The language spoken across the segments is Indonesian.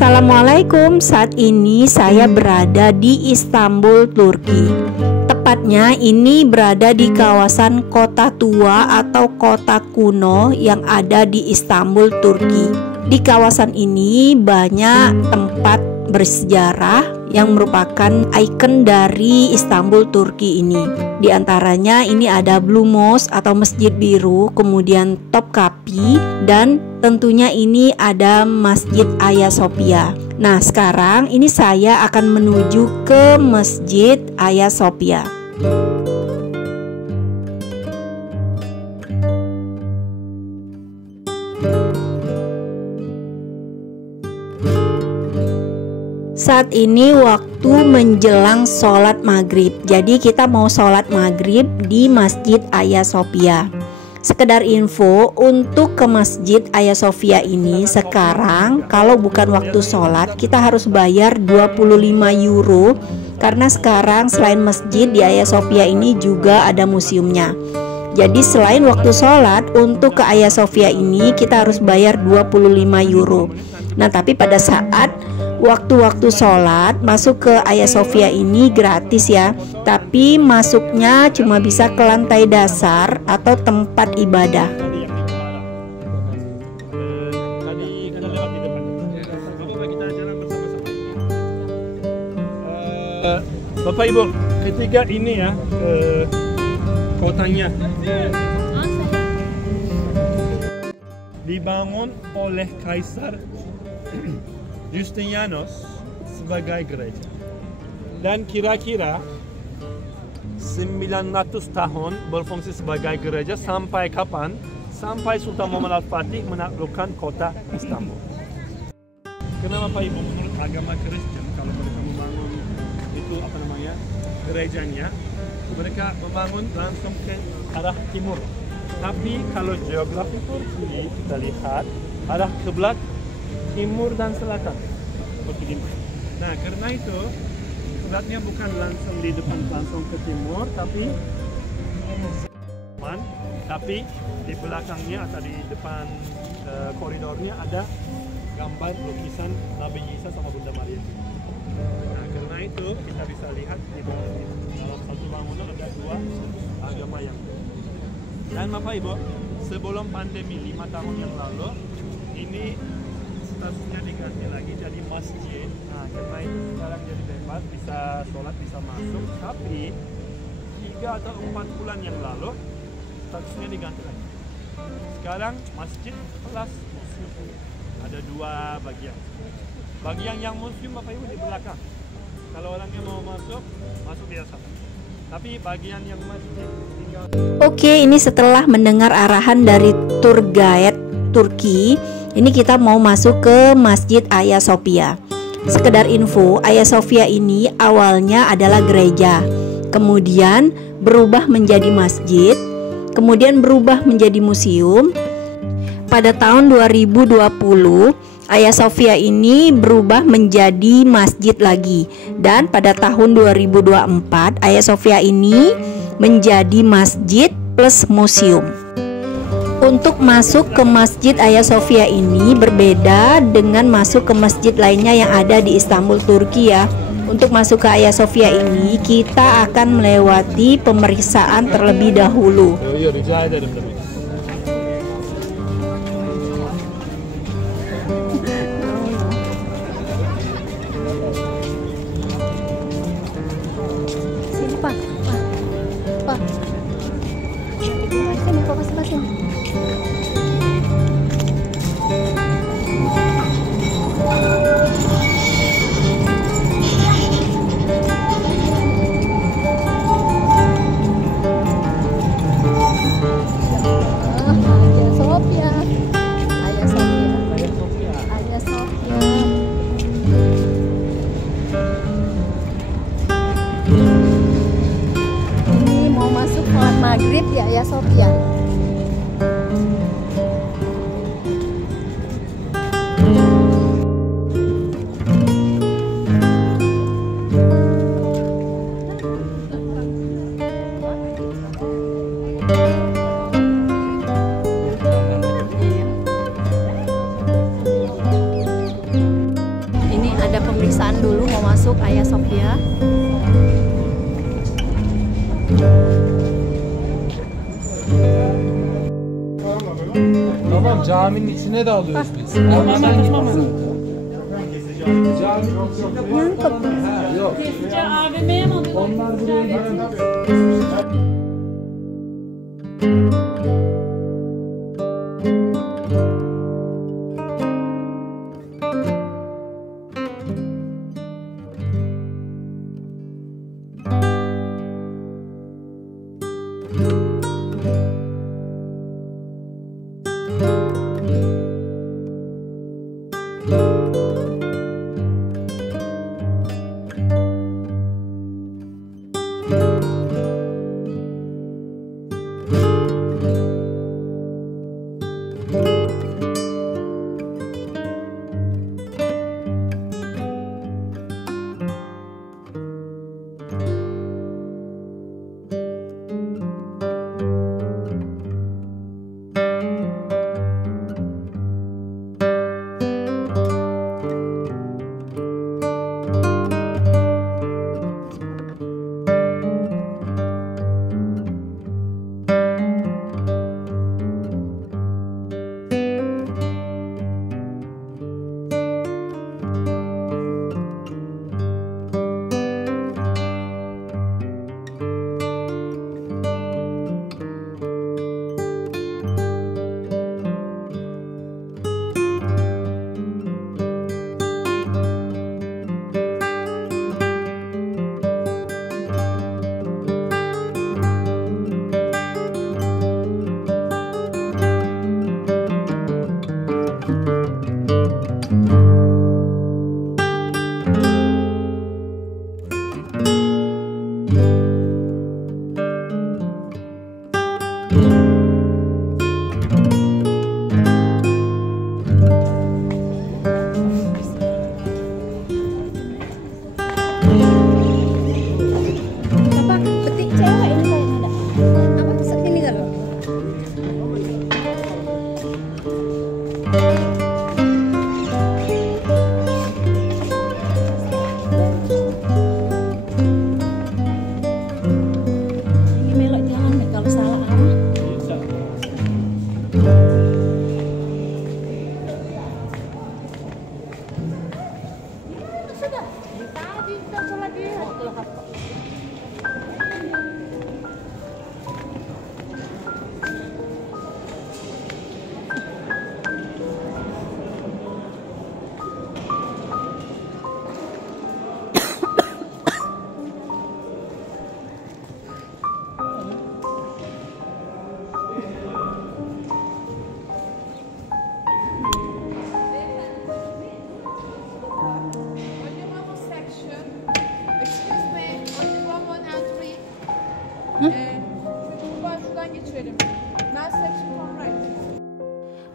Assalamualaikum, saat ini saya berada di Istanbul, Turki. Tepatnya ini berada di kawasan kota tua atau kota kuno yang ada di Istanbul, Turki. Di kawasan ini banyak tempat bersejarah yang merupakan ikon dari Istanbul, Turki ini. Di antaranya ini ada Blue Mosque atau Masjid Biru, kemudian Topkapi, dan tentunya ini ada Masjid Hagia Sophia. Nah, sekarang ini saya akan menuju ke Masjid Hagia Sophia. Saat ini waktu menjelang sholat maghrib. Jadi kita mau sholat maghrib di Masjid Hagia Sophia. Sekedar info, untuk ke Masjid Hagia Sophia ini sekarang kalau bukan waktu sholat kita harus bayar 25 euro. Karena sekarang selain masjid di Hagia Sophia ini juga ada museumnya. Jadi selain waktu sholat, untuk ke Hagia Sophia ini kita harus bayar 25 euro. Nah, tapi pada saat waktu-waktu sholat masuk ke Hagia Sophia ini gratis ya. Tapi masuknya cuma bisa ke lantai dasar atau tempat ibadah. Bapak Ibu, ketiga ini ya kotanya dibangun oleh Kaisar Justinianus sebagai gereja, dan kira-kira 900 tahun berfungsi sebagai gereja. Sampai kapan? Sampai Sultan Muhammad Al-Fatih menaklukkan kota Istanbul. Kenapa Pak Ibu, menurut agama Kristen kalau mereka membangun itu gerejanya, mereka membangun langsung ke arah timur. Tapi kalau geografi Turki kita lihat arah kiblat timur dan selatan seperti ini. Nah, karena itu kiblatnya bukan langsung di depan, langsung ke timur, tapi di belakangnya atau di depan koridornya ada gambar lukisan Nabi Isa sama Bunda Maria. Nah, karena itu kita bisa lihat di dalam satu bangunan ada dua agama yang berbeda. Dan Bapak Ibu, sebelum pandemi 5 tahun yang lalu, ini statusnya diganti lagi jadi masjid. Nah, karena itu sekarang jadi bebas, bisa sholat, bisa masuk. Tapi 3 atau 4 bulan yang lalu statusnya diganti lagi. Sekarang masjid plus museum. Ada 2 bagian. Bagian yang museum Bapak Ibu di belakang. Kalau orangnya mau masuk di sana. Tapi bagian yang masjid tinggal. Oke, ini setelah mendengar arahan dari tour guide Turki, ini kita mau masuk ke Masjid Hagia Sophia. Sekedar info, Hagia Sophia ini awalnya adalah gereja, kemudian berubah menjadi masjid, kemudian berubah menjadi museum. Pada tahun 2020, Hagia Sophia ini berubah menjadi masjid lagi, dan pada tahun 2024 Hagia Sophia ini menjadi masjid plus museum. Untuk masuk ke Masjid Hagia Sophia ini berbeda dengan masuk ke masjid lainnya yang ada di Istanbul, Turki ya. Untuk masuk ke Hagia Sophia ini kita akan melewati pemeriksaan terlebih dahulu. Ini mau masuk sholat maghrib ya Hagia Sophia. Hagia Sophia. Tamam, caminin içine de alıyoruz biz. Ermeden gittik zaten. Yok. AVM'ye mi alıyorlar? Onlar buraya gelmez.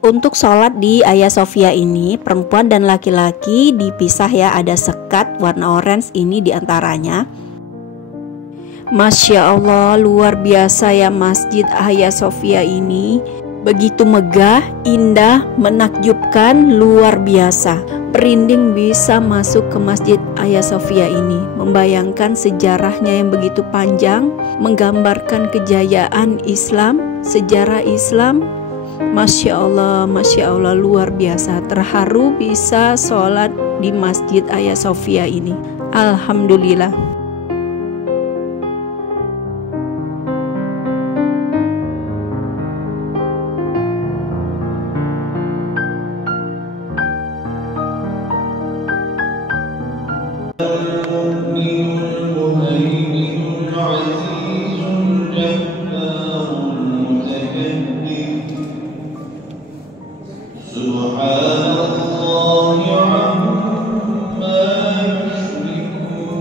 Untuk sholat di Hagia Sophia ini, perempuan dan laki-laki dipisah ya, ada sekat warna orange ini diantaranya. Masya Allah, luar biasa ya Masjid Hagia Sophia ini. Begitu megah, indah, menakjubkan, luar biasa. Merinding bisa masuk ke Masjid Hagia Sophia ini, membayangkan sejarahnya yang begitu panjang, menggambarkan kejayaan Islam, sejarah Islam. Masya Allah, luar biasa. Terharu bisa sholat di Masjid Hagia Sophia ini. Alhamdulillah. Subhanallah amma yushrikun.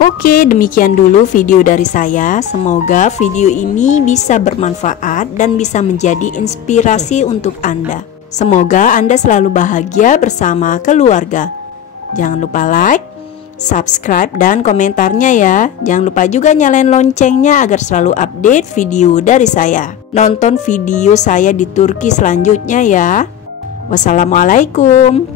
Oke, demikian dulu video dari saya. Semoga video ini bisa bermanfaat dan bisa menjadi inspirasi untuk Anda. Semoga Anda selalu bahagia bersama keluarga. Jangan lupa like, subscribe, dan komentarnya ya. Jangan lupa juga nyalain loncengnya agar selalu update video dari saya. Nonton video saya di Turki selanjutnya ya. Wassalamualaikum.